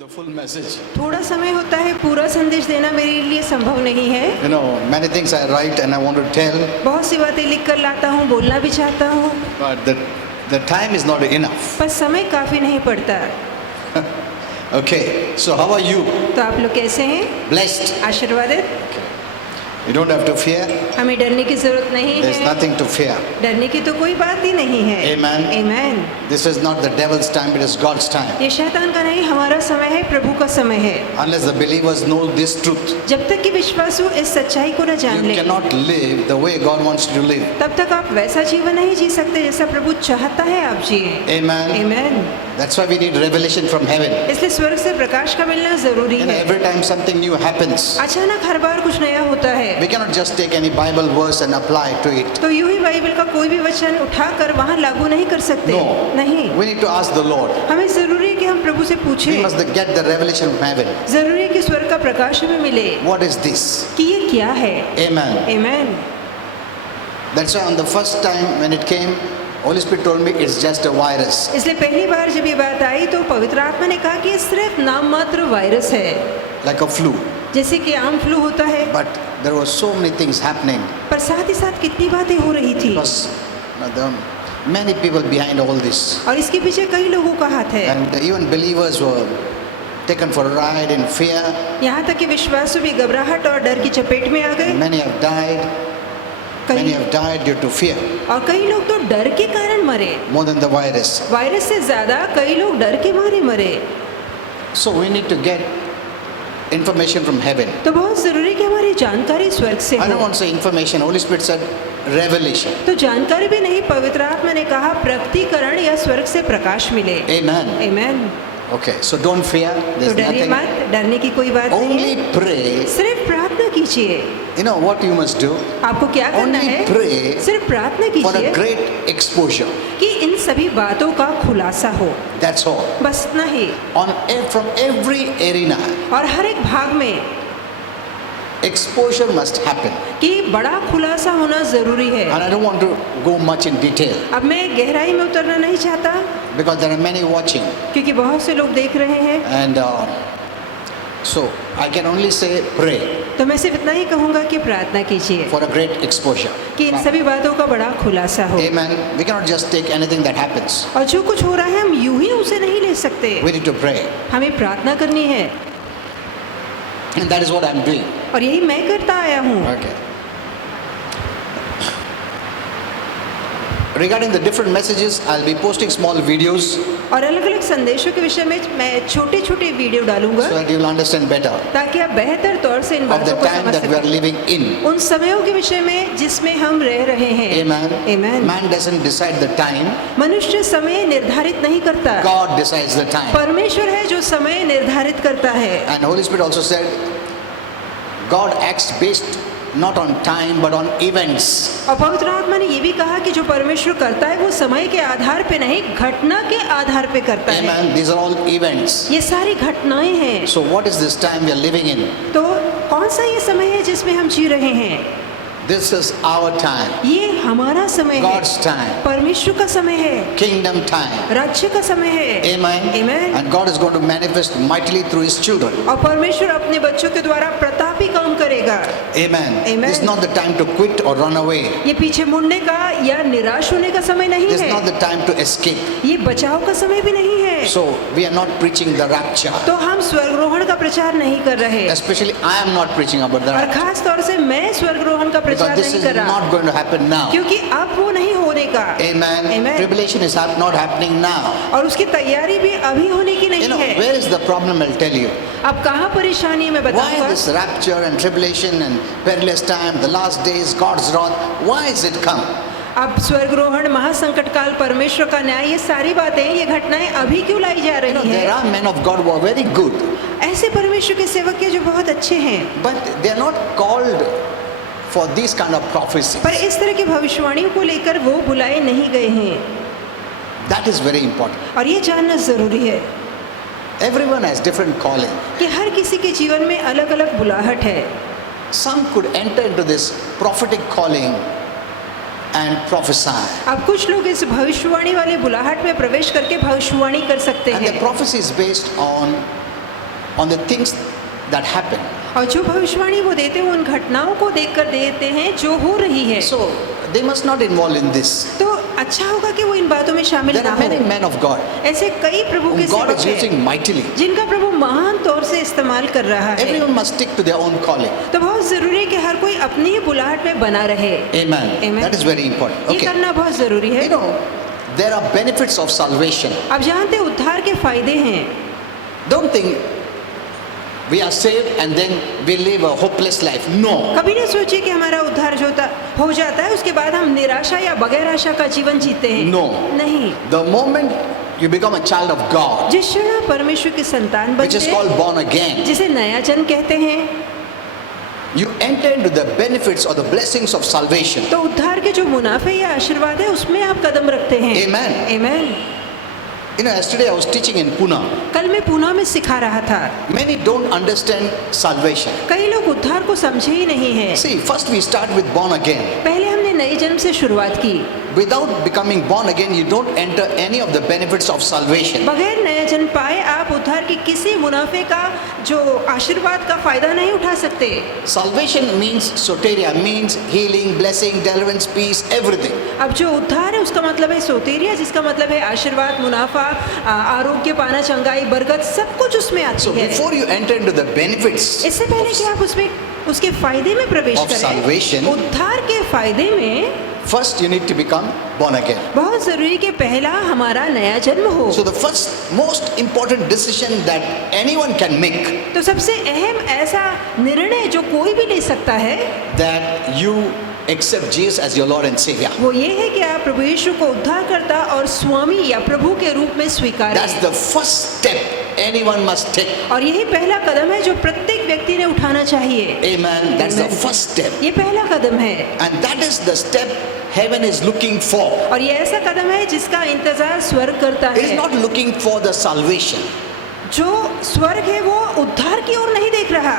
The full message. थोड़ा समय होता है, पूरा संदेश देना मेरे लिए संभव नहीं है। You know, many things I write and I want to tell, बहुत सी बातें लिख कर लाता हूँ, बोलना भी चाहता हूँ, but the time is not enough. पर समय काफी नहीं पड़ता। Okay, so how are you? तो आप लोग कैसे हैं? Blessed. आशीर्वादित। You don't have to fear. हमें डरने की जरूरत नहीं There's है। nothing to fear. डरने की तो कोई बात ही नहीं है। Amen. Amen। This is not the devil's time, it is God's time. ये शैतान का नहीं, हमारा समय है, प्रभु का समय है। Unless the believers know this truth, जब तक कि विश्वासु इस सच्चाई को न जान you ले, cannot live the way God wants you to live. तब तक आप वैसा जीवन नहीं जी सकते जैसा प्रभु चाहता है आप जिए। Amen. Amen। That's why we need revelation from heaven. इसलिए स्वर्ग से प्रकाश का मिलना जरूरी And है। every time something new happens, अचानक हर बार कुछ नया होता है, we cannot just take any Bible verse and apply to it. तो यूं ही बाइबल का कोई भी वचन उठाकर वहां लागू नहीं कर सकते। No. नहीं, We need to ask the Lord. हमें जरूरी है कि हम प्रभु से We पूछें। must get the revelation from heaven. जरूरी है कि स्वर्ग का प्रकाश हमें मिले What is this? कि ये क्या है। Amen. Amen। That's why on the first time when it came, Holy Spirit told me it's just a virus. इसलिए पहली बार जब ये बात आई तो पवित्र आत्मा ने कहा कि ये सिर्फ नाम मात्र वायरस है, Like a flu. जैसे कि आम फ्लू होता है। But there were so many things happening. पर साथ ही साथ कितनी बातें हो रही थी, Because there are many people behind all this. और इसके पीछे कई लोगों का हाथ है। And even believers were taken for a ride in fear. यहाँ तक कि विश्वासु भी घबराहट और डर की चपेट में आ गए। Many have died. Many have died due to fear. और कई लोग तो डर के कारण मरे, More than the virus. Virus से ज्यादा कई लोग डर के मारे मरे। So we need to get information from heaven. तो बहुत जरूरी है कि हमारी जानकारी स्वर्ग से I don't हो। want to say information. Holy Spirit said revelation. तो जानकारी भी नहीं, पवित्र आत्मा ने कहा प्रकटीकरण या स्वर्ग से प्रकाश मिले। Amen. Amen। Okay, so don't fear. तो There's डरिए nothing. मत, डरने की कोई बात नहीं Only है। pray. सिर्फ प्रार्थना कीजिए। You know what you must do? आपको क्या करना Only है? pray सिर्फ प्रार्थना for a कीजिए great exposure. कि इन सभी बातों का खुलासा हो, That's all. बस इतना ही। From every arena, और हर एक भाग में exposure must happen. कि बड़ा खुलासा होना जरूरी है। And I don't want to go much in detail अब मैं गहराई में उतरना नहीं चाहता, because there are many watching. क्योंकि बहुत से लोग देख रहे हैं। And so I can only say pray तो मैं सिर्फ इतना ही कहूँगा कि प्रार्थना कीजिए for a great exposure. कि इन सभी बातों का बड़ा खुलासा हो। Amen. We cannot just take anything that happens. और जो कुछ हो रहा है हम यूं ही उसे नहीं ले सकते, We need to pray. हमें प्रार्थना करनी है। And that is what I'm doing. और यही मैं करता आया हूँ। Okay. Regarding the different messages, I'll be posting small videos और अलग अलग संदेशों के विषय में मैं छोटे छोटे वीडियो डालूंगा so that you'll understand better ताकि आप बेहतर तौर से इन of बातों the को time समझ that we are सकें, living in. उन समयों के विषय में जिसमें हम रह रहे हैं। Amen. Amen। Man doesn't decide the time. मनुष्य समय निर्धारित नहीं करता, God decides the time. परमेश्वर है जो समय निर्धारित करता है। And Holy Spirit also said, God acts based not on time but on events. और पवित्र आत्मा ने ये भी कहा कि जो परमेश्वर करता है वो समय के आधार पे नहीं, घटना के आधार पे करता है। Amen. These are all events. ये सारी घटनाएं हैं। So what is this time we are living in? तो कौन सा ये समय है जिसमें हम जी रहे हैं? This is our time. ये हमारा समय है, God's time. परमेश्वर का समय है, Kingdom time. राज्य का समय है। Amen. Amen। And God is going to manifest mightily through His children. और परमेश्वर अपने बच्चों के द्वारा प्रतापी काम करेगा। Amen. Amen। This is not the time to quit or run away. ये पीछे मुड़ने का या निराश होने का समय नहीं This is है, not the time to escape. ये बचाव का समय भी नहीं है। So we are not preaching the rapture. तो हम स्वर्गरोहण का प्रचार नहीं कर रहे, Especially I am not preaching about the और rapture. खास तौर से मैं स्वर्गरोहण का Because प्रचार this नहीं is कर रहा, not going to happen now. क्योंकि अब वो नहीं होने का। Amen. Amen। Tribulation is not happening now. और उसकी तैयारी भी अभी होने की You नहीं know, है। where is the problem? I'll tell you. अब कहाँ परेशानी है मैं Why बताऊंगा। this rapture and tribulation and perilous time, the last days, God's wrath, why is it come? अब स्वर्गरोहण, महासंकट काल, परमेश्वर का न्याय, ये सारी बातें, ये घटनाएं अभी क्यों लाई जा You know, रही there हैं? are men of God who are very good, ऐसे परमेश्वर के सेवक हैं जो बहुत अच्छे हैं, but they are not called for these kind of prophecies. पर इस तरह की भविष्यवाणियों को लेकर वो बुलाए नहीं गए हैं। That is very important. और ये जानना जरूरी है Everyone has different calling. कि हर किसी के जीवन में अलग अलग बुलाहट है। Some could enter into this prophetic calling and prophesy. अब कुछ लोग इस भविष्यवाणी वाले बुलाहट में प्रवेश करके भविष्यवाणी कर सकते And the हैं, prophecy is based on on the things that happen. और जो भविष्यवाणी वो देते हैं उन घटनाओं को देखकर देते हैं जो हो रही है। So they must not involve in this. तो अच्छा होगा कि वो इन बातों में शामिल There ना are many हो। men of God ऐसे कई प्रभु के whom God सेवक is हैं using mightily. जिनका प्रभु महान तौर से इस्तेमाल कर रहा है। Everyone must stick to their own calling. तो बहुत जरूरी है कि हर कोई अपनी ही बुलाहट में बना रहे। Amen. Amen. That is very important. ये Okay. करना बहुत जरूरी है। You know, there are benefits of salvation. आप जानते हैं उद्धार के फायदे हैं। Don't think we are saved and then we live a hopeless life. No. कभी नहीं सोचिए कि हमारा उद्धार हो जाता है उसके बाद हम निराशा या बगैर आशा का जीवन जीते हैं। No. नहीं। The moment you become a child of God, जिस क्षण आप परमेश्वर के संतान which is बनते called हैं, born again, जिसे नया जन्म कहते हैं, you enter into the benefits or the blessings of salvation. तो उद्धार के जो मुनाफे या आशीर्वाद है उसमें आप कदम रखते हैं। Amen. Amen. You know, yesterday I was teaching in Pune. कल मैं पूना में सिखा रहा था। Many don't understand salvation. कई लोग उद्धार को समझे ही नहीं है। See, first we start with born again. पहले हमने नए जन्म से शुरुआत की। Without becoming born again, you don't enter any of the benefits of salvation. बगैर नया जन्म पाए आप उद्धार के किसी मुनाफे का जो आशीर्वाद का फायदा नहीं उठा सकते। Salvation means soteria, means healing, blessing, deliverance, peace, everything. अब जो उद्धार है उसका मतलब है सोतेरिया, जिसका मतलब है आशीर्वाद, मुनाफा, आरोग्य पाना, चंगाई, बरकत, सब कुछ उसमें So आती है। before you enter into the benefits इससे पहले कि आप उसमें उसके फायदे में प्रवेश of salvation, करें, उद्धार के फायदे में first you need to become born again. बहुत जरूरी कि पहला हमारा नया जन्म हो। So the first most important decision that anyone can make, तो सबसे अहम ऐसा निर्णय जो कोई भी ले सकता है that you accept Jesus as your Lord and Savior. वो ये है कि आप प्रभु यीशु को उद्धारकर्ता और स्वामी या प्रभु के रूप में स्वीकार That's the first step anyone must take. और यही पहला कदम है जो प्रत्येक व्यक्ति ने उठाना चाहिए। Amen. That's the Amen. first step. ये पहला कदम है And that is the step heaven is looking for. और ये ऐसा कदम है जिसका इंतजार स्वर्ग करता It is है। not looking for the salvation. जो स्वर्ग है वो उद्धार की ओर नहीं देख रहा।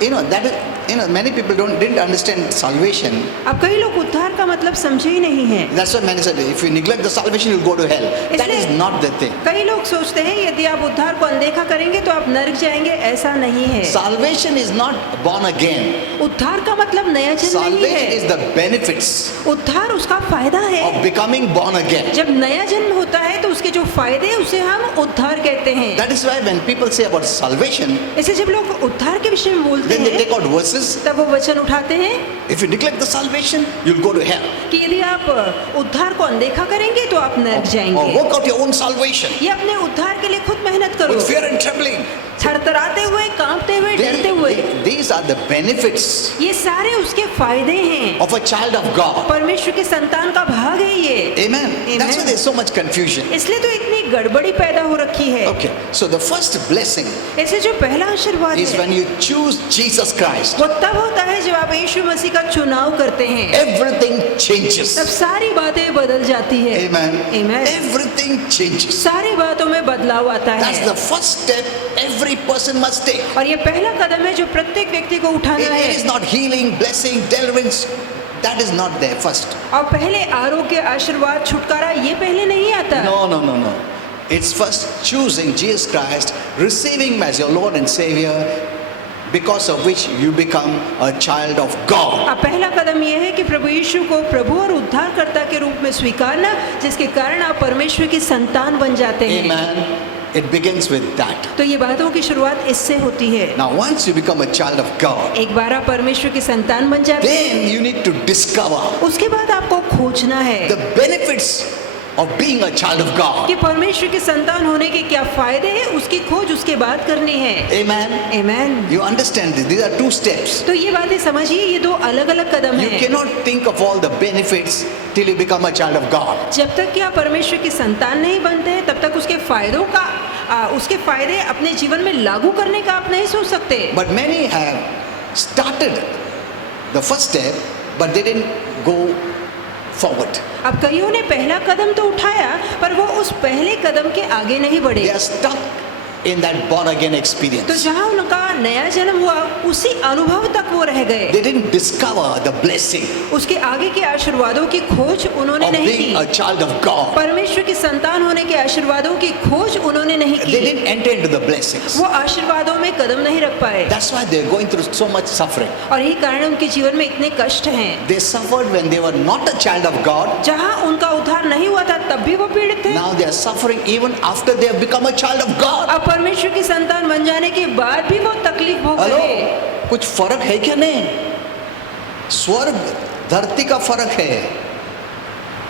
You know, that is, you know, many people didn't understand salvation. अब कई लोग उद्धार का मतलब समझे ही नहीं है। That's why many said, if you neglect the salvation, you'll go to hell. That is not the thing. कई लोग सोचते हैं यदि आप उद्धार को अनदेखा करेंगे तो आप नरक जाएंगे, ऐसा नहीं है। Salvation is not born again. उद्धार का मतलब नया जन्म नहीं Salvation is है। the benefits उद्धार उसका फायदा है। of becoming born again. जब नया जन्म होता है तो उसके जो फायदे हैं उसे हम उद्धार कहते हैं। That is why when people say about salvation, इसे जब लोग उद्धार के विषय में बोलते then they हैं take out verses. तब वो वचन उठाते हैं If you neglect the salvation, you'll go to hell. कि यदि आप उद्धार को अनदेखा करेंगे तो आप नरक Or जाएंगे। work out your own salvation ये अपने उद्धार के लिए खुद मेहनत करो, with fear and trembling. थरथराते हुए, कांपते हुए, डरते हुए। These are the benefits ये सारे उसके फायदे हैं। of a child of God. परमेश्वर के संतान का भाग है ये। Amen. That's why there's so much confusion. इसलिए तो इतनी गड़बड़ी पैदा हो रखी है। Okay, so the first blessing ऐसे जो पहला आशीर्वाद is है when you choose Jesus Christ. वो तब होता है जब आप यीशु मसीह का चुनाव करते हैं, Everything changes. तब सारी बातें बदल जाती है। Amen. Amen. Everything changes. सारी बातों में बदलाव आता That's है the first step every person must take. और ये पहला कदम है जो प्रत्येक व्यक्ति को उठाना It is है। not healing, blessing, deliverance. That is not there first. और पहले आरोग्य, आशीर्वाद, छुटकारा ये पहले नहीं आता। No. It's first choosing Jesus Christ, receiving Him as your Lord and Savior, because of which you become a child of God. अब पहला कदम यह है कि प्रभु यीशु को प्रभु और उद्धारकर्ता के रूप में स्वीकारना, जिसके कारण आप परमेश्वर की संतान बन जाते हैं। Amen. It begins with that. तो ये बातों की शुरुआत इससे होती है। Now, once you become a child of God, एक बार आप परमेश्वर की संतान बन जाते हैं, then you need to discover उसके बाद आपको खोजना है the benefits of being a child of God. कि परमेश्वर की संतान होने के क्या फायदे हैं, उसकी खोज उसके बाद करनी है। Amen. Amen. You understand this? These are two steps. तो ये बातें समझिए, ये दो अलग अलग कदम You हैं। cannot think of all the benefits till you become a child of God. जब तक कि आप परमेश्वर की संतान नहीं बनते हैं तब तक उसके फायदों का उसके फायदे अपने जीवन में लागू करने का आप नहीं सोच सकते। But many have started the first step, but they didn't go forward. अब कईयों ने पहला कदम तो उठाया पर वो उस पहले कदम के आगे नहीं बढ़े। They are stuck in that born again तो experience. जहाँ उनका नया जन्म हुआ उसी अनुभव तक वो रह गए। They didn't discover the blessing उसके आगे के आशीर्वादों की खोज उन्होंने of नहीं being a की। child of God. परमेश्वर की संतान होने के आशीर्वादों की खोज उन्होंने नहीं They की। didn't enter into the blessings. वो आशीर्वादों में कदम नहीं रख पाए That's why they're going through so much suffering. और यही कारण उनके जीवन में इतने कष्ट हैं। They suffered when they were not a child of God. जहाँ उनका उद्धार नहीं हुआ था तब भी वो पीड़ित थे। Now they are suffering even after they have become a child of God. अब परमेश्वर की संतान बन जाने के बाद भी वो तकलीफ भोग हेलो, रहे हैं। कुछ फर्क है क्या? नहीं, स्वर्ग धरती का फर्क है।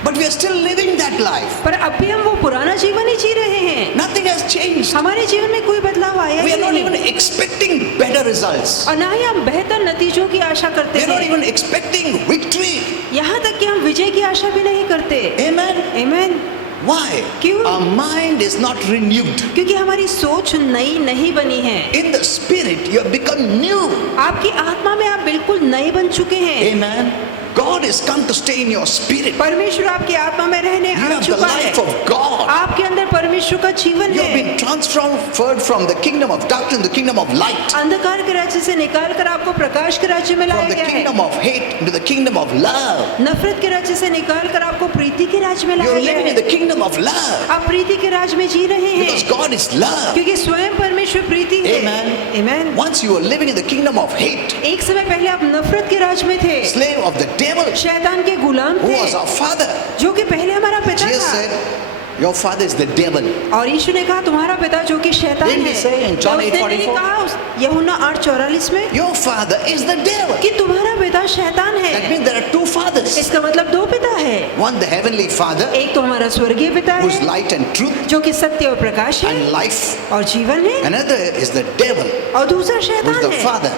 But we are still living that life. पर अब भी हम वो पुराना जीवन ही जी रहे हैं। Nothing has changed. हमारे जीवन में कोई बदलाव आया We he are not even नहीं expecting better results. और ना ही हम बेहतर नतीजों की आशा करते We are not हैं। even expecting victory. यहाँ तक कि हम विजय की आशा भी नहीं करते। Amen. आमीन। Why? क्यों? Our mind is not renewed. क्योंकि हमारी सोच नई नहीं बनी है। In the spirit, you have become new. आपकी आत्मा में आप बिल्कुल नए बन चुके हैं। Amen. God has come to stay in your spirit. परमेश्वर आपकी आत्मा में रहने You आ have the चुका है। life of God. आपके अंदर परमेश्वर का जीवन You have है। been transferred from the kingdom of darkness to the kingdom of light. अंधकार के राज्य से निकाल कर आपको प्रकाश के राज्य में लाया From the गया है। kingdom of hate into the kingdom of love. नफरत के राज्य से निकाल कर आपको प्रीति के राज्य में You लाया are गया living in है। the kingdom of love. आप प्रीति के राज्य में जी रहे हैं Because God is love. क्योंकि स्वयं परमेश्वर प्रीति है। Amen. आमीन। Once you were living in the kingdom of hate, एक समय पहले आप नफरत के राज्य में थे, slave of the devil, शैतान के गुलाम who थे, was our father. जो कि पहले हमारा पिता Jesus था। said, your father is the devil. और यीशु ने कहा तुम्हारा पिता जो कि शैतान Didn't he है। say in John क्या उसने नहीं 8:44? कहा यूहन्ना 8:44 में Your father is the devil. कि तुम्हारा पिता शैतान That है? means there are two fathers. इसका मतलब दो पिता है। One, the heavenly father, एक तो हमारा स्वर्गीय पिता who's है light and truth जो कि सत्य और प्रकाश है and life. और जीवन है, Another is the devil, और दूसरा who's शैतान the है father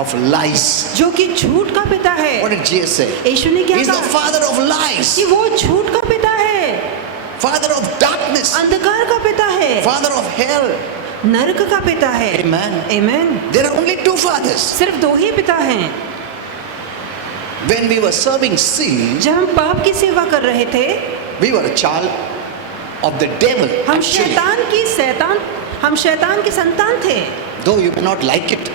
of lies. जो कि झूठ का पिता है। What did Jesus say? यीशु ने क्या He's the कहा father of lies, कि वो झूठ का पिता है, father of darkness, अंधकार का पिता है, father of hell. नरक का पिता है। Amen. आमीन। There are only two fathers. सिर्फ दो ही पिता हैं। When we were serving sin, जब हम पाप की सेवा कर रहे थे we were a child of the devil. हम Actually, हम शैतान की संतान थे। though you may not like it,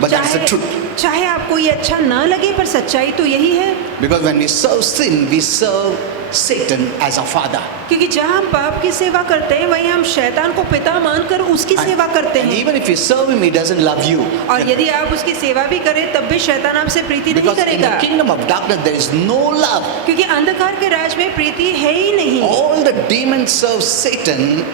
but that's the truth. चाहे आपको ये अच्छा ना लगे पर सच्चाई तो यही है। Because when we serve sin, we serve Satan as a father. क्योंकि जहाँ हम पाप की सेवा करते हैं वहीं हम शैतान को पिता मानकर उसकी सेवा करते And हैं। even if you serve him, he doesn't love you. और यदि आप उसकी सेवा भी करें तब भी शैतान आपसे प्रीति नहीं Because in करेगा, the kingdom of darkness, there is no love. क्योंकि अंधकार के राज में प्रीति है ही नहीं। All the demons serve Satan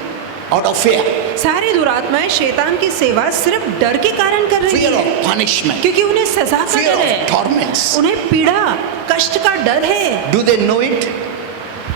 out of fear. सारी दुरात्माएं शैतान की सेवा सिर्फ डर के कारण कर रही Fear है, of punishment. क्योंकि उन्हें सजा का Fear डर है, of torments. उन्हें पीड़ा कष्ट का डर है। Do they know it?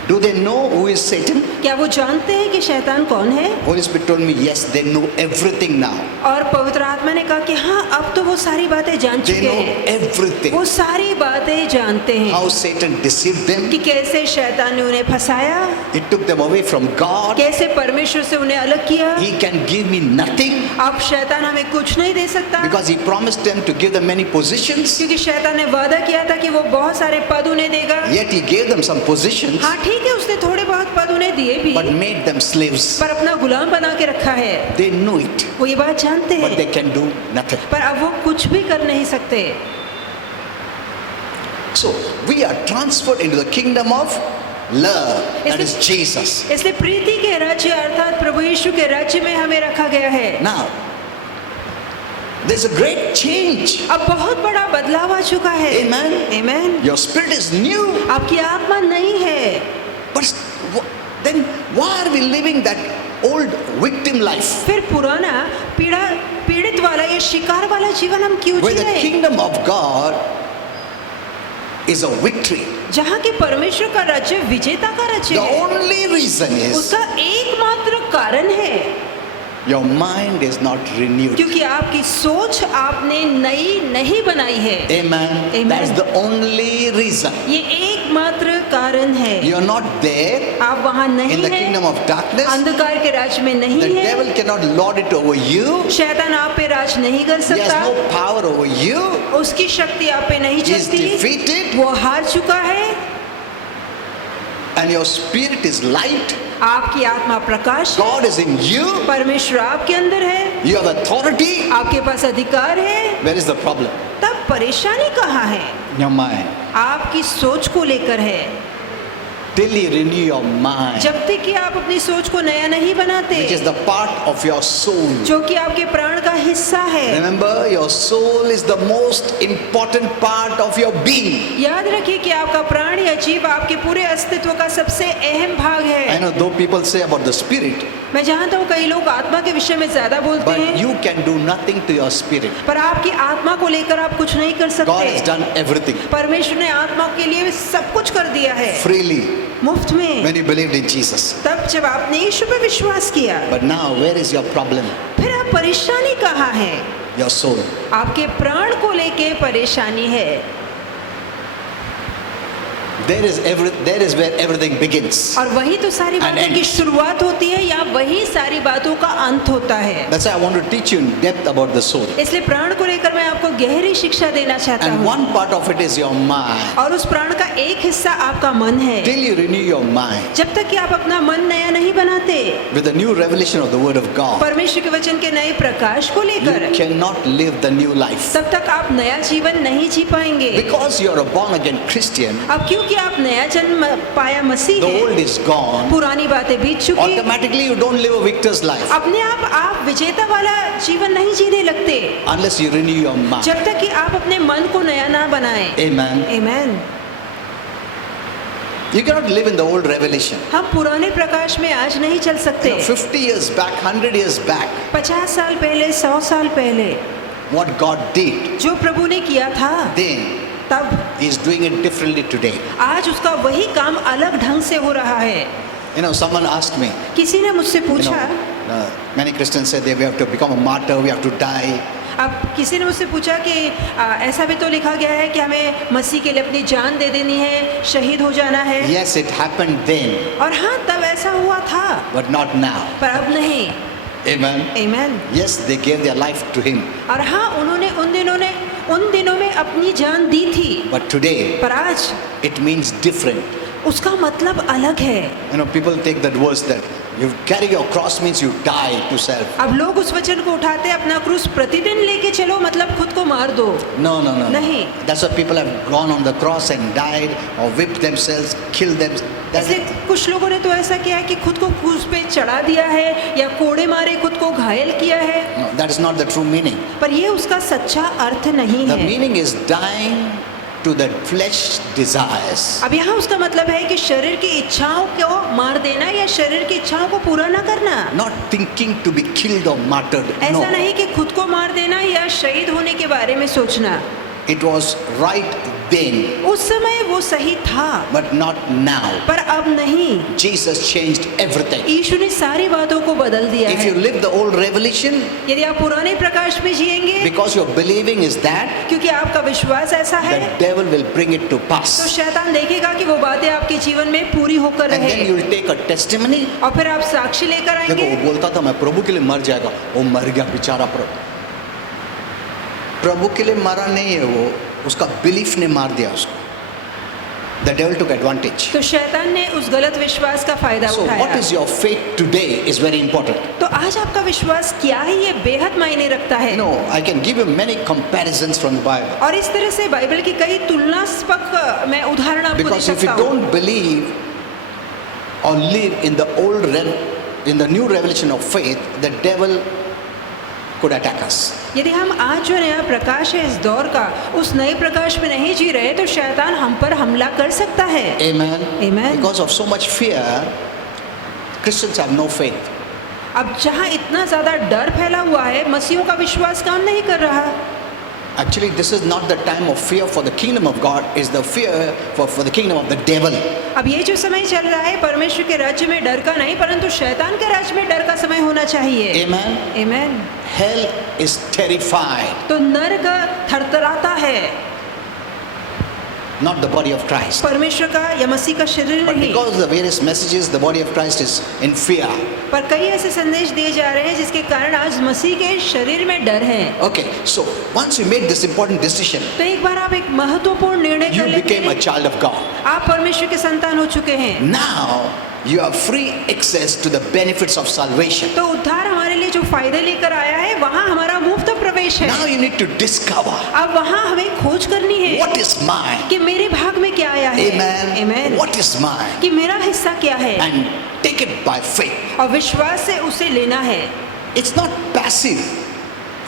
Do they know who is Satan? क्या वो जानते हैं कि शैतान कौन है? Holy Spirit told me, yes, they know everything now. और पवित्र आत्मा ने कहा कि हाँ अब तो वो सारी बातें जान They चुके know हैं, everything. वो सारी बातें जानते हैं How Satan deceived them. कि कैसे शैतान ने उन्हें फंसाया, He took them away from God. कैसे परमेश्वर से उन्हें अलग किया। He can give me nothing अब शैतान हमें कुछ नहीं दे सकता, because he promised them to give them many positions. क्योंकि शैतान ने वादा किया था कि वो बहुत सारे पद उन्हें देगा। Yet he gave them some positions, हाँ ठीक है, उसने थोड़े बहुत पद उन्हें दिए भी, but made them slaves. पर अपना गुलाम बना के रखा है। They know it, वो ये बात जानते but they हैं, can do nothing. पर अब वो कुछ भी कर नहीं सकते। So we are transferred into the kingdom of love. That is Jesus. इसलिए प्रीति के राज्य अर्थात प्रभु यीशु के राज्य में हमें रखा गया है। Now, there's a great change. अब बहुत बड़ा बदलाव आ चुका है। Amen. आमीन। Your spirit is new. आपकी आत्मा नई है, But then why are we living that old victim life? फिर पुराना पीड़ित वाला या शिकार वाला जीवन हम क्यों Where जी the रहे हैं? kingdom of God is a victory. जहाँ के परमेश्वर का राज्य विजेता का राज्य The है, only reason is उसका एकमात्र कारण है your mind is not renewed. क्योंकि आपकी सोच आपने नई नहीं बनाई है। Amen. Amen. That's the only reason. ये एकमात्र कारण है। You're not there आप वहाँ in नहीं the हैं, kingdom of darkness. अंधकार के राज में नहीं The है, devil cannot lord it over you. शैतान आप पे राज नहीं कर He has सकता, no power over you. उसकी शक्ति आप पे नहीं He is चलती, defeated. वो हार चुका है। And your spirit is light. आपकी आत्मा प्रकाश है, God is in you. परमेश्वर आपके अंदर है, you have authority, आपके पास अधिकार है, where is the problem? तब परेशानी कहाँ है? In your mind. आपकी सोच को लेकर है। Till you renew your mind, जब तक कि आप अपनी सोच को नया नहीं बनाते, which is the part of your soul. जो कि आपके प्राण का हिस्सा है। Remember, your soul is the most important part of your being. याद रखिए कि आपका प्राण या जीव आपके पूरे अस्तित्व का सबसे अहम भाग I है। know though people say about the spirit, मैं जानता हूँ कई लोग आत्मा के विषय में ज्यादा बोलते but हैं, you can do nothing to your spirit. पर आपकी आत्मा को लेकर आप कुछ नहीं कर God has सकते। done everything परमेश्वर ने आत्मा के लिए सब कुछ कर दिया है, freely मुफ्त में। when you believed in Jesus. तब जब आपने यीशु पे विश्वास किया, But now, where is your problem? फिर आप परेशानी कहाँ है? Your soul. आपके प्राण को लेके परेशानी है। There is where everything begins. और वही तो सारी बातों की ends. शुरुआत होती है, या वही सारी बातों का अंत होता है। That's why I want to teach you in depth about the soul. इसलिए प्राण को लेकर मैं आपको गहरी शिक्षा देना चाहता And हूँ। one part of it is your mind. और उस प्राण का एक हिस्सा आपका मन है। Till you renew your mind जब तक कि आप अपना मन नया नहीं बनाते, with the new revelation of the Word of God, परमेश्वर के वचन के नए प्रकाश को लेकर, you cannot live the new life. तब तक आप नया जीवन नहीं जी पाएंगे। Because you are a born again Christian, अब क्योंकि आप नया जन्म पाया मसीह the है, old is gone. पुरानी बातें बीत चुकी, Automatically, you don't live a victor's life अपने आप विजेता वाला जीवन नहीं जीने लगते, unless you renew your mind. जब तक कि आप अपने मन को नया ना बनाएं। Amen. आमीन। You cannot live in the old revelation. हम पुराने प्रकाश में आज नहीं चल सकते। 50 years back, 100 years back, 50 साल पहले, 100 साल पहले what God did जो प्रभु ने किया था, then, तब He is doing it differently today. आज उसका वही काम अलग ढंग से हो रहा है। You know, someone asked me, किसी ने मुझसे you पूछा, know, many Christians say we have to become a martyr, we have to die. अब किसी ने मुझसे पूछा कि ऐसा भी तो लिखा गया है कि हमें मसीह के लिए अपनी जान दे देनी है, शहीद हो जाना है। Yes, it happened then, और हाँ, तब ऐसा हुआ था, but not now. पर अब नहीं। Amen. आमीन। Yes, they gave their life to Him, और हाँ, उन्होंने उन दिनों में अपनी जान दी थी, but today पर आज it means different. उसका मतलब अलग है। You know, people take that verse that you carry your cross means you die to self. अब लोग उस वचन को उठाते, अपना क्रूस प्रतिदिन लेके चलो, मतलब खुद को मार दो। No. नहीं। That's why people have gone on the cross and died or whipped themselves, killed them. That's इसलिए कुछ लोगों ने तो ऐसा किया है कि खुद को क्रूस पे चढ़ा दिया है, या कोड़े मारे खुद को घायल किया है। No, that is not the true meaning. पर ये उसका सच्चा अर्थ नहीं The है। meaning is dying to the flesh desires. अब यहाँ उसका मतलब है कि शरीर की इच्छाओं को मार देना, या शरीर की इच्छाओं को पूरा ना करना। Not thinking to be killed or martyred. ऐसा No. नहीं कि खुद को मार देना या शहीद होने के बारे में सोचना। It was right then, उस समय वो सही था, but not now. पर अब नहीं। Jesus changed everything. यीशु ने सारी बातों को बदल दिया If है। you live the old revelation, यदि आप पुराने प्रकाश में जिएंगे, because your believing is that, क्योंकि आपका विश्वास ऐसा है, the devil will bring it to तो pass. शैतान देखेगा कि वो बातें आपके जीवन में पूरी होकर And then रहे, you will take a testimony. और फिर आप साक्षी लेकर देखो, आएंगे। वो बोलता था मैं प्रभु के लिए मर जाएगा, वो मर गया बेचारा। प्रभु के लिए मरा नहीं है वो, उसका बिलीफ ने मार दिया उसको। The devil took advantage. तो शैतान ने उस गलत विश्वास का फायदा So what उठाया। is your faith today is very important. तो आज आपका विश्वास क्या है, ये बेहद मायने रखता है। You know, I can give you many comparisons from the Bible. और इस तरह से बाइबल की कई तुलनात्मक मैं उदाहरण आपको दे Because if you सकता हूँ। don't believe or live in the new revelation of faith, the devil could attack us. यदि हम आज जो नया प्रकाश है इस दौर का, उस नए प्रकाश में नहीं जी रहे, तो शैतान हम पर हमला कर सकता है। Amen. Amen. Because of so much fear, Christians have no faith. अब जहाँ इतना ज्यादा डर फैला हुआ है, मसीहों का विश्वास काम नहीं कर रहा। Actually, this is not the time of fear for the kingdom of God, is the fear for the kingdom of the devil. अब ये जो समय चल रहा है, परमेश्वर के राज्य में डर का नहीं, परंतु शैतान के राज्य में डर का समय होना चाहिए। Amen. आमीन। Hell is terrified. तो नरक थरथराता है। not the body of Christ. परमेश्वर का या मसीह का शरीर But नहीं। because of the various messages, the body of Christ is in fear. पर कई ऐसे संदेश दिए जा रहे हैं जिसके कारण आज मसीह के शरीर में डर है। Okay, so once you made this important decision, तो एक बार आप एक महत्वपूर्ण निर्णय you कर लेते became a हैं, child of God. आप परमेश्वर के संतान हो चुके हैं। Now you have free access to the benefits of salvation. तो उद्धार हमारे लिए जो फायदे लेकर आया है वहाँ हमारा मुफ्त प्रवेश है। Now you need to discover अब वहाँ हमें खोज करनी है what is mine. कि मेरे भाग में क्या आया है। Amen. Amen. What is mine? कि मेरा हिस्सा क्या है And take it by faith. और विश्वास से उसे लेना है। It's not passive.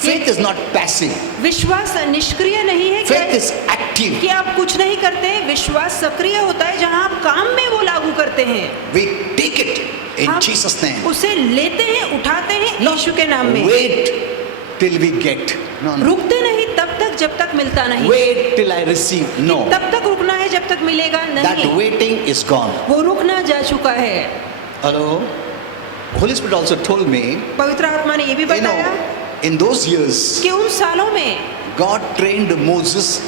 Faith is not passive. विश्वास निष्क्रिय नहीं है Faith क्या is active. कि आप कुछ नहीं करते। विश्वास सक्रिय होता है जहाँ आप काम में वो लागू करते हैं। We take it in हम Jesus' name. उसे लेते हैं, उठाते हैं यीशु के नाम में। Wait till we get. No, no. रुकते नहीं तब तक जब तक मिलता नहीं। Wait till I receive. No. तब तक रुकना है जब तक मिलेगा That नहीं। waiting is gone. वो रुकना जा चुका है। Hello? Holy Spirit also told me, पवित्र आत्मा ने ये भी you know, बताया in those years, कि उन सालों में God trained Moses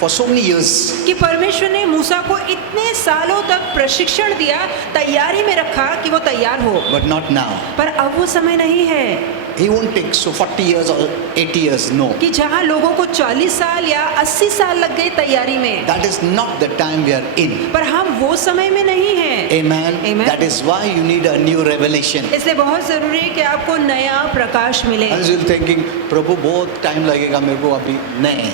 for so many years. कि परमेश्वर ने मूसा को इतने सालों तक प्रशिक्षण दिया, तैयारी में रखा कि वो तैयार हो। But not now. पर अब वो समय नहीं है He won't take so 40 years or 80 years. No. कि जहाँ लोगों को 40 साल या 80 साल लग गए तैयारी में। That is not the time we are in. पर हम वो समय में नहीं हैं। Amen. Amen. That is why you need a new revelation. इसलिए बहुत जरूरी है कि आपको नया प्रकाश मिले। As you're thinking, प्रभु बहुत टाइम लगेगा मेरे को अभी नहीं,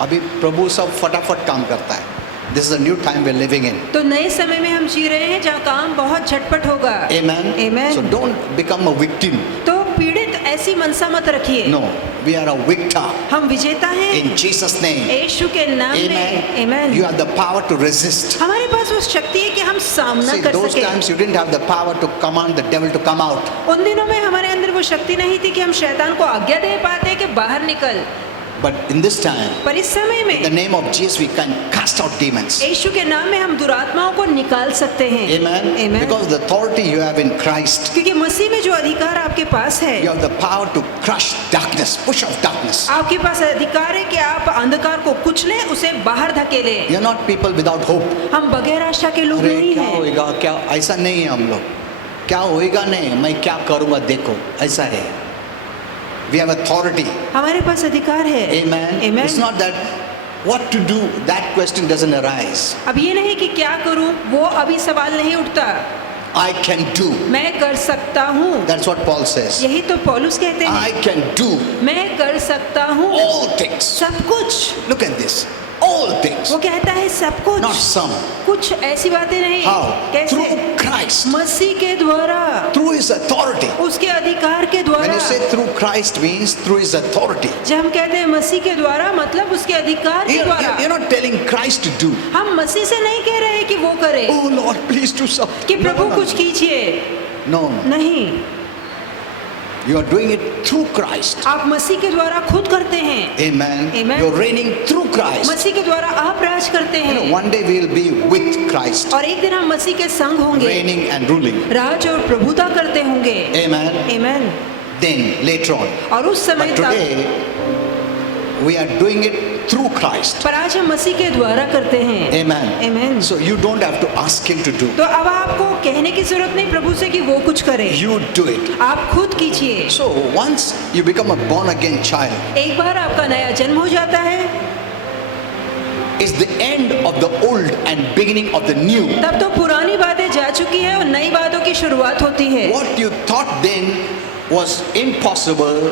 अभी प्रभु सब फटाफट काम करता है. This is a new time we're living in. तो नए समय में हम जी रहे हैं जहाँ काम बहुत झटपट होगा। Amen. Amen. So don't become a victim. तो पीड़ित ऐसी मनसा मत रखिए। No, we are a victor. हम विजेता हैं In Jesus' name. यीशु के नाम में। Amen. Amen. You have the power to resist. हमारे पास वो शक्ति है कि हम सामना See, कर those सके। times you didn't have the power to command the devil to come out. उन दिनों में हमारे अंदर वो शक्ति नहीं थी कि हम शैतान को आज्ञा दे पाते कि बाहर निकल। But in this time, पर इस समय in the में name of Jesus, we can cast out demons. यीशु के नाम में हम दुरात्माओं को निकाल सकते हैं। Amen. Amen. Because the authority you have in Christ, क्योंकि मसीह में जो अधिकार आपके पास है, you have the power to crush darkness, push off darkness. आपके पास अधिकार है कि आप अंधकार को कुचलें, उसे बाहर धकेलें। You're not people without hope. हम बगैर आशा के लोग अरे नहीं क्या हैं। होएगा, क्या ऐसा नहीं है हम लोग, क्या होएगा नहीं, मैं क्या करूँगा देखो, ऐसा है. We have authority. हमारे पास अधिकार है। Amen. Amen. It's not that what to do, that question doesn't arise. अब ये नहीं कि क्या करूं, वो अभी सवाल नहीं उठता। I can do. मैं कर सकता हूँ। That's what Paul says. यही तो पौलुस कहते हैं। I can do मैं कर सकता हूँ all things. सब कुछ। Look at this. All things. वो कहता है सब कुछ, Not some. कुछ ऐसी बातें नहीं। How? कैसे? Through Christ. मसीह के द्वारा, Through his authority. उसके अधिकार के When द्वारा। you say through Christ means through his authority. जब हम कहते हैं मसीह के द्वारा, मतलब उसके अधिकार के द्वारा। You're not telling Christ to do. हम मसीह से नहीं कह रहे कि वो करे Oh Lord, please do something. कि प्रभु कुछ कीजिए। No, no. नहीं, You are doing it through Christ. आप मसीह के द्वारा खुद करते हैं। Amen. Amen. You're reigning through Christ. मसीह के द्वारा आप राज करते You know, हैं one day we'll be with Christ, और एक दिन हम मसीह के संग होंगे, reigning and ruling. राज और प्रभुता करते होंगे। Amen. Amen. Then later on. और उस समय But तक, today we are doing it through Christ. पर आज हम मसीह के द्वारा करते हैं। Amen. Amen. So you don't have to ask him to do. तो अब आपको कहने की जरूरत नहीं प्रभु से कि वो कुछ करे, You do it. आप खुद कीजिए। So once you become a born again child, एक बार आपका नया जन्म हो जाता है, it's the end of the old and beginning of the new. तब तो पुरानी बातें जा चुकी है और नई बातों की शुरुआत होती है। What you thought then was impossible,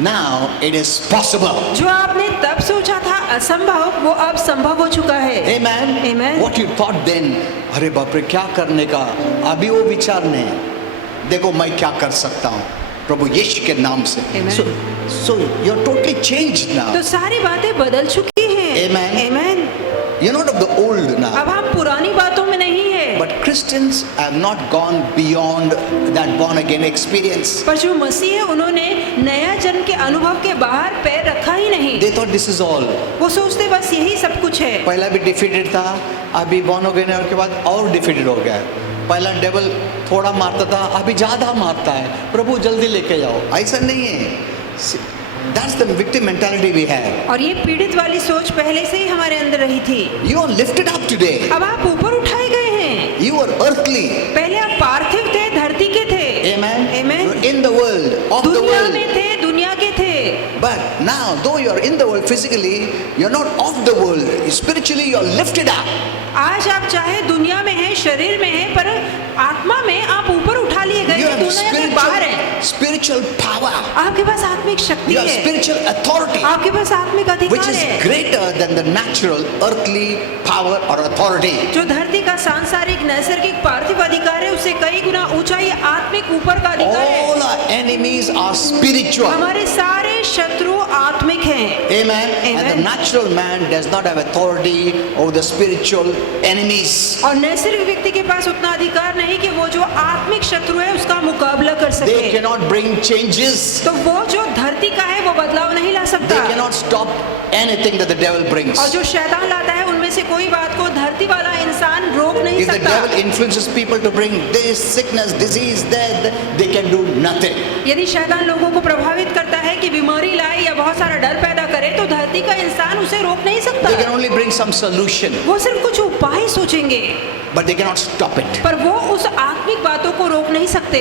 now it is possible. जो आपने तब सोचा था असंभव, वो अब संभव हो चुका है। Amen. Amen. What you thought then, अरे बाप रे क्या करने का, अभी वो विचार नहीं, देखो मैं क्या कर सकता हूँ प्रभु यीशु के नाम से. Amen. So you're totally changed now. तो सारी बातें बदल चुकी हैं। Amen. Amen. You're not of the old now. अब हम पुरानी बातों में नहीं है। But Christians have not gone beyond that born again experience. पर जो मसीह है, उन्होंने नया जन्म के अनुभव के बाहर पैर रखा ही नहीं। They thought this is all. वो सोचते बस यही सब कुछ है। पहला भी डिफीटेड था, अभी born again के बाद और डिफीटेड हो गया है. पहला डेवल थोड़ा मारता था, अभी ज्यादा मारता है. प्रभु जल्दी लेके जाओ. ऐसा नहीं है. That's the victim mentality we have. और ये पीड़ित वाली सोच पहले से ही हमारे अंदर रही थी। You are lifted up today. अब आप ऊपर उठाए गए हैं। You are earthly. पहले आप पार्थिव थे, धरती के थे। Amen. Amen. You're in the world, of the दुनिया world. में थे, दुनिया के थे। But now, though you are in the world physically, you're not of the world. Spiritually, you're lifted up. आज आप चाहे दुनिया में हैं, शरीर में हैं, पर आत्मा में आप ऊपर उठा लिए गए You हैं, have दुनिया के बाहर हैं। spiritual power. आपके पास आत्मिक शक्ति You have है, spiritual authority, आपके पास आत्मिक which अधिकार is है, greater than the natural earthly power or authority. जो धरती का सांसारिक नैसर्गिक पार्थिव अधिकार है, उससे कई गुना ऊंचा ये आत्मिक ऊपर का अधिकार है। All our enemies are spiritual. हमारे सारे शत्रु आत्मिक हैं। Amen. And the Amen. natural man does not have authority over the spiritual enemies. और नैसर्गिक व्यक्ति के पास उतना अधिकार नहीं कि वो जो आत्मिक शत्रु है उसका मुकाबला कर They सके। cannot bring changes. तो वो जो धरती का है वो बदलाव नहीं ला They सकता। cannot stop anything that the devil brings. और जो शैतान लाता है उनमें से कोई बात को धरती वाला इंसान रोक नहीं If the सकता। devil influences people to bring this sickness, disease, death, they can do nothing. यदि शैतान लोगों को प्रभावित करता है कि बीमारी लाए या बहुत सारा डर पैदा करे, तो धरती का इंसान उसे रोक नहीं सकता। They can only bring some solution, वो सिर्फ कुछ उपाय सोचेंगे, but they cannot stop it. पर वो उस आत्मिक बातों को रोक नहीं सकते।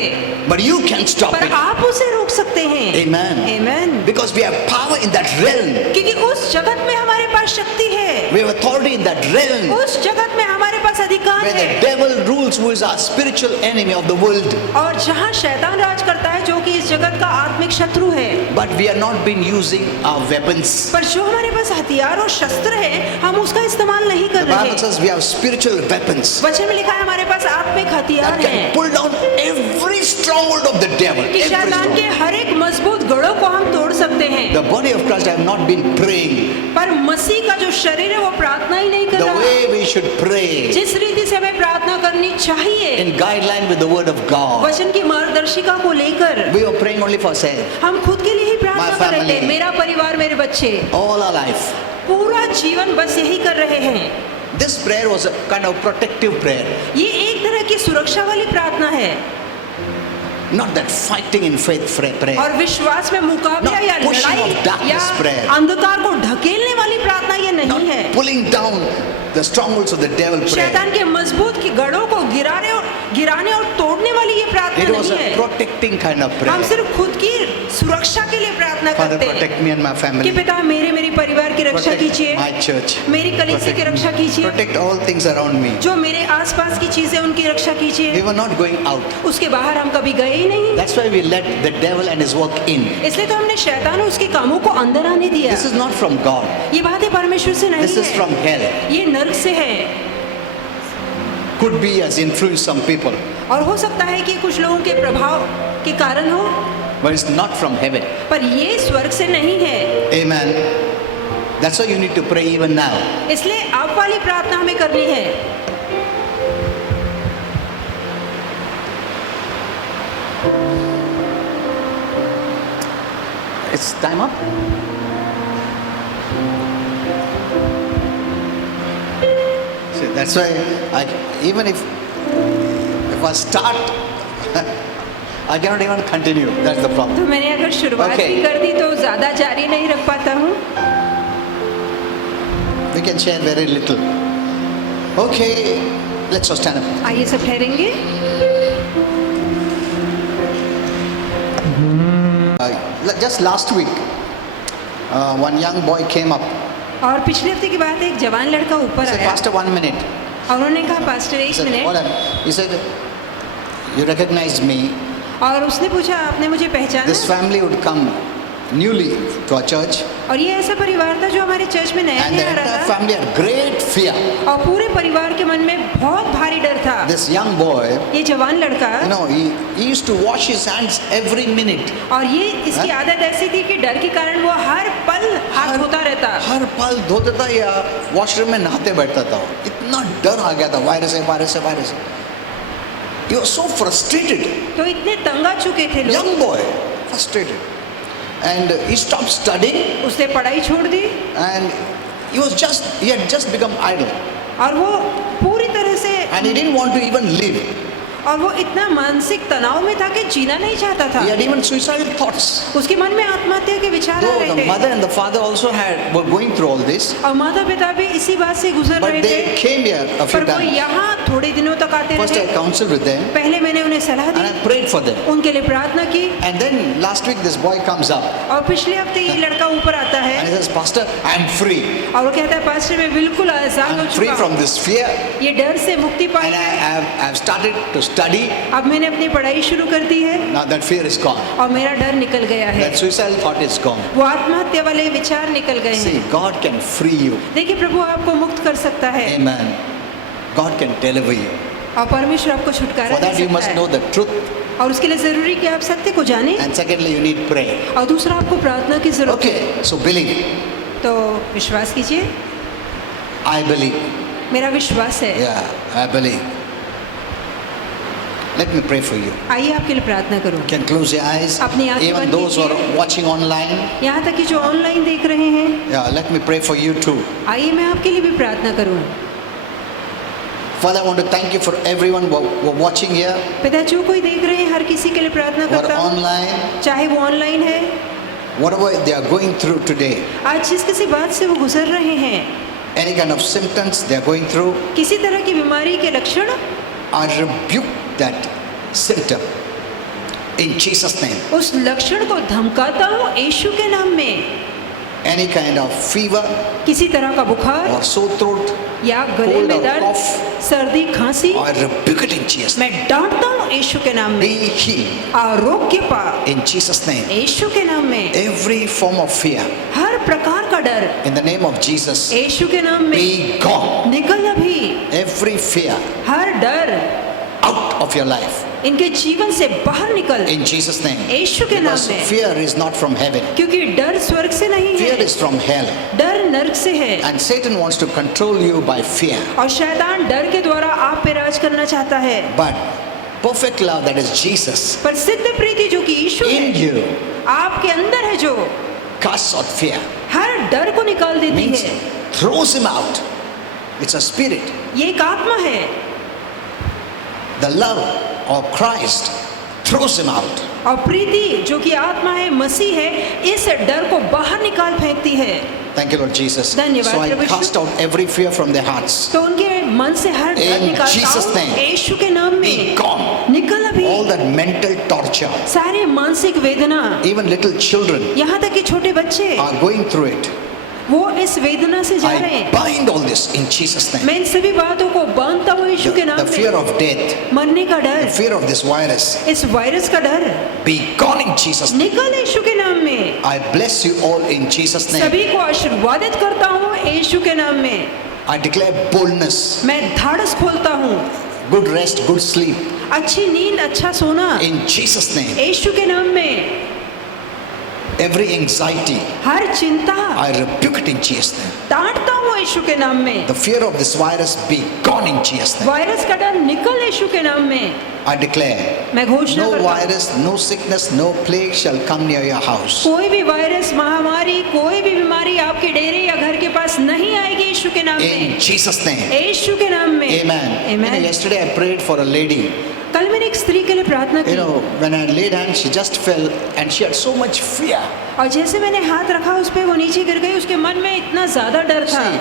But you can stop पर it. आप उसे रोक सकते हैं। Amen. Amen. Because we have power in that realm. क्योंकि उस जगत में हमारे पास शक्ति है, We have authority in that realm. उस जगत में हमारे पास अधिकार Where the है। devil rules, who is our spiritual enemy of the world. और जहाँ शैतान राज करता है, जो कि इस जगत का आत्मिक शत्रु है, But we are not been using our weapons. पर जो हमारे पास हथियार और शस्त्र है, हम उसका इस्तेमाल नहीं The कर रहे। Bible says we have spiritual weapons वचन में लिखा है हमारे पास आत्मिक हथियार that can हैं pull down every stronghold of the devil. कि Every शैतान के stronghold. हर एक मजबूत गढ़ों को हम तोड़ सकते हैं। The body of Christ have not been praying पर मसीह का जो शरीर है वो प्रार्थना ही नहीं कर the रहा। way we should pray, जिस रीति से हमें प्रार्थना करनी चाहिए, in guideline with the word of God. वचन की मार्गदर्शिका को लेकर We are praying only for ourselves. हम खुद के लिए ही प्रार्थना My कर रहे family. थे। मेरा परिवार, मेरे बच्चे, All our life. पूरा जीवन बस यही कर रहे हैं। This prayer was a kind of protective prayer. ये एक तरह की सुरक्षा वाली प्रार्थना है, Not that fighting in faith prayer. और विश्वास में मुकाबला Not या pushing लड़ाई of darkness या prayer. अंधकार को ढकेलने वाली प्रार्थना ये नहीं Not है। pulling down the strongholds of the devil prayer. शैतान के मजबूत की गढ़ों को गिराने और तोड़ने वाली ये प्रार्थना It was नहीं a है। protecting kind of हम prayer. सिर्फ खुद की सुरक्षा के लिए प्रार्थना Father, करते हैं protect me and my कि family. पिता मेरे परिवार की रक्षा Protect कीजिए, my church. मेरी कलीसिया की रक्षा कीजिए, Protect all things around me. जो मेरे आसपास की चीजें उनकी रक्षा We कीजिए। were not going out. उसके बाहर हम कभी गए ही नहीं, That's why we let the devil and his work in. इसलिए तो हमने शैतान और उसके कामों को अंदर आने दिया। This is not from God. ये बातें परमेश्वर से नहीं This is from है, hell. ये नर्क से है। Could be has influenced some people, और हो सकता है कि कुछ लोगों के प्रभाव के कारण हो, but it's not from heaven. पर ये स्वर्ग से नहीं है। Amen. That's why you need to pray even now. इसलिए आप वाली प्रार्थना हमें करनी है। It's time up. See, that's why even if I start, I cannot even continue. That's the तो problem. मैंने अगर शुरुआत Okay. भी कर दी तो ज्यादा जारी नहीं रख पाता हूँ। We can share very little. Okay, let's all stand up. आइए सब ठहरेंगे। Just last week, one young boy came up. और पिछले हफ्ते की बात है, एक जवान लड़का ऊपर He said, आया Pastor, 1 minute. और उन्होंने कहा पास्टर He एक said, what minute, happened? He said, you recognized me. और उसने पूछा आपने मुझे पहचाना? This family would come newly to our church, और ये ऐसा परिवार था जो हमारे चर्च में नया and the नया आ entire रहा था, family had great fear. और पूरे परिवार के मन में बहुत भारी डर था। This young boy, ये जवान लड़का, you know, he used to wash his hands every minute. और ये इसकी हाँ? आदत ऐसी थी कि डर के कारण वो हर पल हाथ धोता रहता। हर पल धोता था या वॉशरूम में नहाते बैठता था। इतना डर आ गया था, वायरस है। He was so frustrated. तो इतने तंग आ चुके थे लोग, Young boy, frustrated. And he stopped studying, उसने पढ़ाई छोड़ दी and he had just become idle. और वो पूरी तरह से, And he didn't want to even live. और वो इतना मानसिक तनाव में था कि जीना नहीं चाहता था। He had even suicidal thoughts. उसके मन में आत्महत्या के विचार आ Though रहे the थे mother and the father also were going through all this, और माता पिता भी इसी बात से गुजर but रहे they थे, came here a few पर वो times. यहाँ थोड़े दिनों तक आते First I रहे। counseled with them पहले मैंने उन्हें सलाह and the, I prayed for them. उनके लिए प्रार्थना की, And then last week this boy comes up और पिछले हफ्ते ये लड़का ऊपर आता and है he says, Pastor, I am free. और वो कहता है पास्टर मैं बिल्कुल आजाद हो I am free चुका from हूँ, this fear ये डर से मुक्ति and पाई I है, have started to study. अब मैंने अपनी पढ़ाई शुरू कर दी है Now that fear is gone. और मेरा डर निकल गया है, That suicidal thought is gone. वो आत्महत्या वाले विचार निकल गए See, हैं। God can free you. देखिए प्रभु आपको मुक्त कर सकता है Amen. God can deliver you. और परमेश्वर आपको छुटकारा For they that you must सकता know है, the truth. और उसके लिए जरूरी कि आप सत्य को जानें, And secondly, you need prayer. और दूसरा आपको प्रार्थना की जरूरत है। Okay, so believe. तो विश्वास कीजिए, I believe. मेरा विश्वास है। Yeah, I believe. Let me pray for you. आइए आपके लिए प्रार्थना करूं। You can close your eyes. अपनी आंखें Even बंद those who are कीजिए। watching online. यहाँ तक कि जो ऑनलाइन देख रहे हैं, Yeah, let me pray for you too. आइए मैं आपके लिए भी प्रार्थना करूं। Father, I want to thank you for everyone who are watching here, पिता जो कोई देख रहे हैं हर किसी के लिए प्रार्थना who are करता हूं, online, चाहे वो ऑनलाइन है, whatever they are going through today, आज जिस किसी बात से वो गुजर रहे हैं, any kind of symptoms they are going through, किसी तरह की बीमारी के लक्षण, I rebuke that symptom in Jesus' name. उस लक्षण को धमकाता हूँ यीशु के नाम में। Any kind of fever किसी तरह का बुखार or sore throat, या गले cold में or दर्द, cough, सर्दी, खांसी, I rebuke it in Jesus' name. मैं डांटता हूँ यीशु के नाम Be में। healed आरोग्य पा in Jesus' name. यीशु के नाम में। Every form of fear हर प्रकार का डर in the name of Jesus, यीशु के नाम में be gone. निकल अभी। Every fear हर डर out of your life इनके जीवन से बाहर निकल in Jesus' name. यीशु के नाम Because में। fear is not from heaven. क्योंकि डर स्वर्ग से नहीं Fear है, is from hell. डर नरक से है। And Satan wants to control you by fear. और शैतान डर के द्वारा आप पे राज करना चाहता है, But perfect love, that is Jesus, पर सिद्ध प्रीति जो कि यीशु in है you, आपके अंदर है, जो casts out fear. हर डर को निकाल देती Means है। throws him out. It's a spirit. ये एक आत्मा है, The love of Christ throws him out. और प्रीति जो कि आत्मा है, मसीह है, इस डर को बाहर निकाल फेंकती है। Thank you, Lord Jesus. धन्यवाद So I Prabhu Yeshu. cast out every fear from their hearts. तो उनके मन से हर डर In निकालता Jesus' हूँ name. यीशु के नाम Be में। gone. निकल अभी। All that mental torture, सारी मानसिक वेदना, even little children यहाँ तक कि छोटे बच्चे, are going through it. वो इस वेदना से जा रहे I हैं। bind all this in Jesus' name. मैं इन सभी बातों को बांधता हूँ यीशु के The नाम fear में। of death, मरने का the डर, fear of this virus, इस वायरस का डर, be gone in Jesus' name. निकल यीशु के नाम में। I bless you all in Jesus' name. सभी को आशीर्वादित करता हूँ यीशु के नाम में। I declare boldness, मैं धाड़स खोलता हूँ, good rest, good sleep अच्छी नींद, अच्छा सोना, in Jesus' name. यीशु के नाम में। Every anxiety, हर चिंता I rebuke it in Jesus' name. डांटता हूँ यीशु के नाम में। The fear of this virus be gone in Jesus' name. Virus का डर निकल यीशु के नाम में। I declare, मैं घोषणा no करता हूँ, virus, no sickness, no plague shall come near your house. कोई भी वायरस, महामारी, कोई भी बीमारी आपके डेरे या घर के पास नहीं आएगी यीशु के नाम In में। Jesus' name. यीशु के नाम में। Amen. You know, Amen। yesterday I prayed for a lady. कल मैंने एक स्त्री के लिए प्रार्थना की, You know, when I laid hands, she just fell and she had so much fear. और जैसे मैंने हाथ रखा उस पे, वो नीचे गिर गई। उसके मन में इतना ज्यादा डर था। See,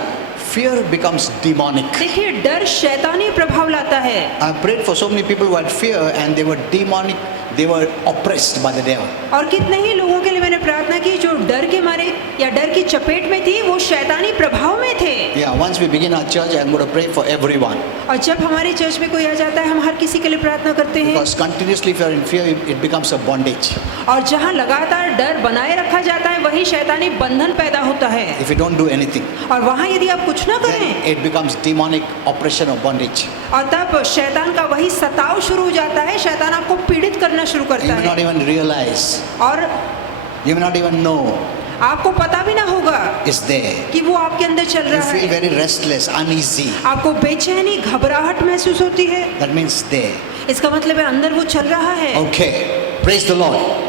fear becomes demonic. देखिए डर शैतानी प्रभाव लाता है। I prayed for so many people who had fear and they were demonic, they were oppressed by the devil. और कितने ही लोगों के लिए मैंने प्रार्थना की जो डर के मारे या डर की चपेट में थी, वो शैतानी प्रभाव में थे। Yeah, once we begin our church, I'm going to pray for everyone. और जब हमारे चर्च में कोई आ जाता है, हम हर किसी के लिए प्रार्थना करते हैं। Because continuously if you are in fear, it becomes a bondage. और जहाँ लगातार डर बनाए रखा जाता है, वही शैतानी बंधन पैदा होता है। If you don't do anything, और वहाँ यदि आप कुछ ना then करें, it becomes demonic oppression or bondage. और तब शैतान का वही सताव शुरू हो जाता है। शैतान आपको पीड़ित करना शुरू You करता may not है, even realize, और you may not even know आपको पता भी ना होगा it's there. कि वो आपके अंदर चल You रहा feel है। very restless, uneasy. आपको बेचैनी, घबराहट महसूस होती है। That means there. इसका मतलब है अंदर वो चल रहा है। Okay, praise the Lord.